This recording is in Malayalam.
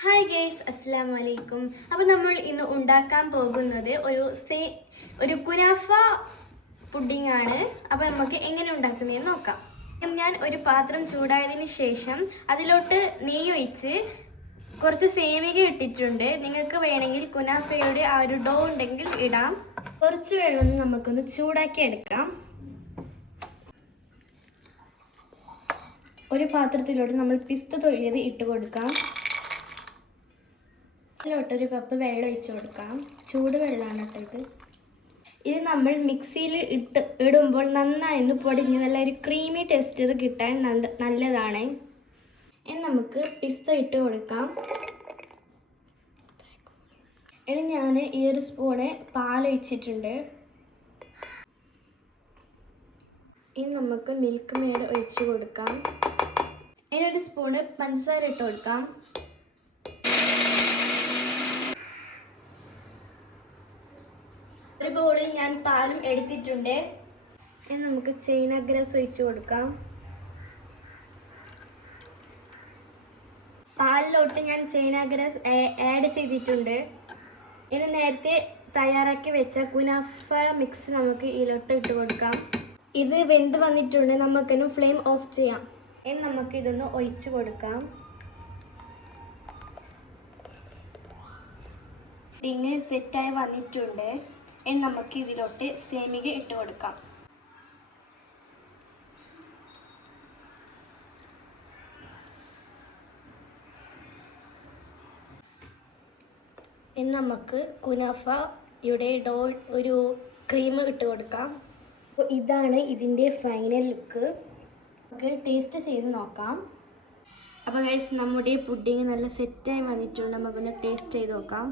ഹായ് ഗേസ്, അസ്സലാമു അലൈക്കും. അപ്പോൾ നമ്മൾ ഇന്ന് ഉണ്ടാക്കാൻ പോകുന്നത് ഒരു കുനാഫ പുഡിംഗ് ആണ്. അപ്പോൾ നമുക്ക് എങ്ങനെ ഉണ്ടാക്കുന്നതെന്ന് നോക്കാം. ഞാൻ ഒരു പാത്രം ചൂടായതിന് ശേഷം അതിലോട്ട് നെയ്യ് ഒഴിച്ച് കുറച്ച് സേമിക ഇട്ടിട്ടുണ്ട്. നിങ്ങൾക്ക് വേണമെങ്കിൽ കുനാഫയുടെ ആ ഒരു ഡോ ഉണ്ടെങ്കിൽ ഇടാം. കുറച്ച് വെള്ളം നമുക്കൊന്ന് ചൂടാക്കി എടുക്കാം. ഒരു പാത്രത്തിലോട്ട് നമ്മൾ പിസ്ത തൊഴിയത് ഇട്ട് കൊടുക്കാം. അതിലോട്ടൊരു കപ്പ് വെള്ളം ഒഴിച്ച് കൊടുക്കാം. ചൂട് വെള്ളമാണ് കേട്ടോ ഇത് നമ്മൾ മിക്സിയിൽ ഇടുമ്പോൾ നന്നായി പൊടിഞ്ഞ് നല്ല ഒരു ക്രീമി ടെക്സ്ചർ കിട്ടാൻ നല്ലതാണ്. ഇനി നമുക്ക് പിസ്ത ഇട്ട് കൊടുക്കാം. ഇനി ഞാൻ ഈ ഒരു സ്പൂണ് പാലൊഴിച്ചിട്ടുണ്ട്. ഇനി നമുക്ക് മിൽക്ക് മെയ്ഡ് ഒഴിച്ച് കൊടുക്കാം. ഇനി ഒരു സ്പൂണ് പഞ്ചസാര ഇട്ട് കൊടുക്കാം. ഒരു ബൗളിൽ ഞാൻ പാലും എടുത്തിട്ടുണ്ട്. ഇനി നമുക്ക് ചൈന ഗ്രാസ് ഒഴിച്ച് കൊടുക്കാം. പാലിലോട്ട് ഞാൻ ചൈന ഗ്രാസ് ആഡ് ചെയ്തിട്ടുണ്ട്. ഇനി നേരത്തെ തയ്യാറാക്കി വെച്ച കുനാഫ മിക്സ് നമുക്ക് ഇതിലോട്ട് ഇട്ട് കൊടുക്കാം. ഇത് വെന്ത് വന്നിട്ടുണ്ട്. നമുക്കിന്ന് ഫ്ലെയിം ഓഫ് ചെയ്യാം. ഇനി നമുക്ക് ഇതൊന്ന് ഒഴിച്ച് കൊടുക്കാം. ഇങ്ങനെ സെറ്റായി വന്നിട്ടുണ്ട്. ഇനി നമുക്ക് ഇതിലോട്ട് സേമിക ഇട്ട് കൊടുക്കാം. ഇനി നമുക്ക് കുനാഫയുടെ ഒരു ക്രീം ഇട്ട് കൊടുക്കാം. അപ്പോൾ ഇതാണ് ഇതിൻ്റെ ഫൈനൽ ലുക്ക്. നമുക്ക് ടേസ്റ്റ് ചെയ്ത് നോക്കാം. അപ്പോൾ ഗൈസ്, നമ്മുടെ പുഡിങ് നല്ല സെറ്റായി വന്നിട്ടുണ്ട്. നമുക്കൊന്ന് ടേസ്റ്റ് ചെയ്ത് നോക്കാം.